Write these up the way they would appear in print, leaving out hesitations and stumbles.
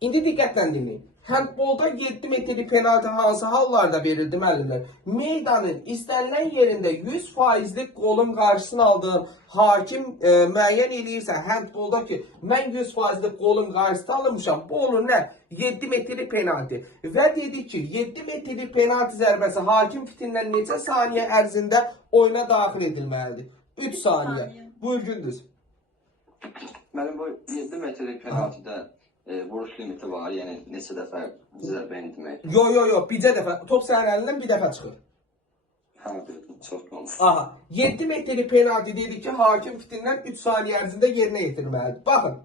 İndi diqqətlə dinləyin. Handbolda 7 metrlik penaltı hansı hallarda verildi müəllimlər? Meydanın istənilən yerində 100%lik qolun qarşısını aldığın hakim müəyyən eləyirsə, handbolda ki, mən 100%lik qolun qarşısını almışam, bu olur nə? 7 metrlik penaltı. Və dedik ki, 7 metrlik penaltı zərbəsi hakim fitindən neçə saniyə ərzində oyuna daxil edilməlidir? 3 saniyə. Buyur Gündüz. Mənim bu 7 metrlik penaltıda vuruş limiti var, yəni neçə dəfə zərbə endirmək. Yo, bircə dəfə. Top sənin əlindən bir dəfə çıxır. Hə, çox olmuş. Aha, 7 metrlik penaltı dedik ki, hakim fitindən 3 saniyə ərzində yerinə yetirməlidir. Baxın,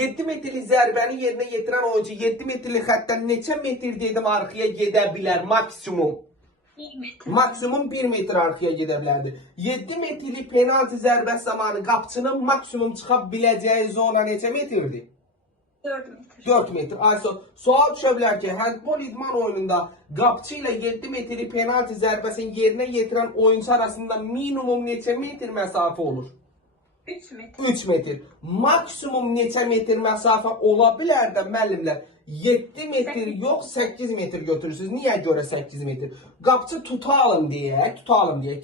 7 metrlik zərbəni yerinə yetirən oyuncu 7 metrlik xəttdən neçə metr dedim arxaya gedə bilər maksimum? 1 metr. Maksimum 1 metr arxaya gedə bilərdi. 7 metrlik penaltı zərbəsi zamanı qapçının maksimum çıxa biləcəyi zona neçə metrdir? 4 metr. 4 metr. Ayso, sual düşə bilər ki, handbol idman oyununda qapçı ilə 7 metrlik penaltı zərbəsini yerinə yetirən oyuncu arasında minimum neçə metr məsafə olur? 3 metr. 3 metr. Maksimum neçə metr məsafə ola bilər də müəllimlər? 7 metr yox, 8 metr götürürsünüz. Niyə görə 8 metr? Qapçı tutalım deyək.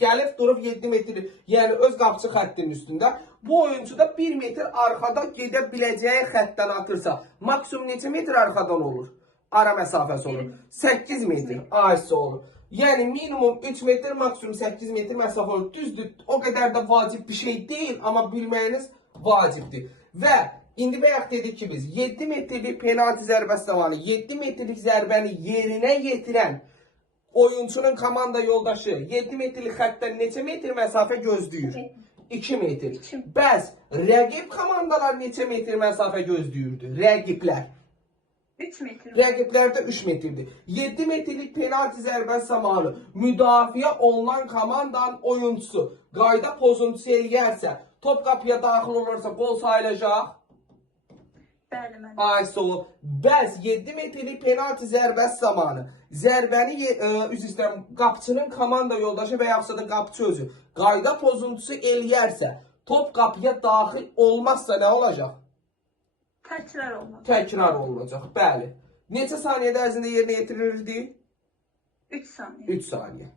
Gəlib durub 7 metr, yəni öz qapçı xəttinin üstündə. Bu oyuncu da 1 metr arxada gedə biləcəyi xəttdən atırsa, maksimum neçə metr arxadan olur? Ara məsafəsi olur. 8 metr ayısı olur. Yəni minimum 3 metr, maksimum 8 metr məsafə olur. Düzdür, o qədər də vacib bir şey deyil, amma bilməyiniz vacibdir. Və indi bayaq dedik ki biz 7 metrlik penaltı zərbəsi zamanı 7 metrlik zərbəni yerinə yetirən oyuncunun komanda yoldaşı 7 metrlik xəttdən neçə metr məsafə gözləyir? 2 metr. Bəs rəqib komandalar neçə metr məsafə gözləyirdi? Rəqiblər. 3 metr. Rəqiblər də 3 metrdir. 7 metrlik penaltı zərbəsi zamanı müdafiə olunan komandanın oyuncusu qayda pozuntusu eləyərsə, top qapıya daxil olursa qol sayılacaq. Bəli, müəllim. Ayısı olub. Bəs 7 metrlik penaltı zərbəsi zamanı zərbəni üzr istəyirəm, qapçının komanda yoldaşı və yaxud da qapçı özü qayda pozuntusu eləyərsə, top qapıya daxil olmazsa nə olacaq? Təkrar olmalı. Təkrar olunacaq, bəli. Neçə saniyədə ərzində yerinə yetirilirdi? 3 saniyə. 3 saniyə.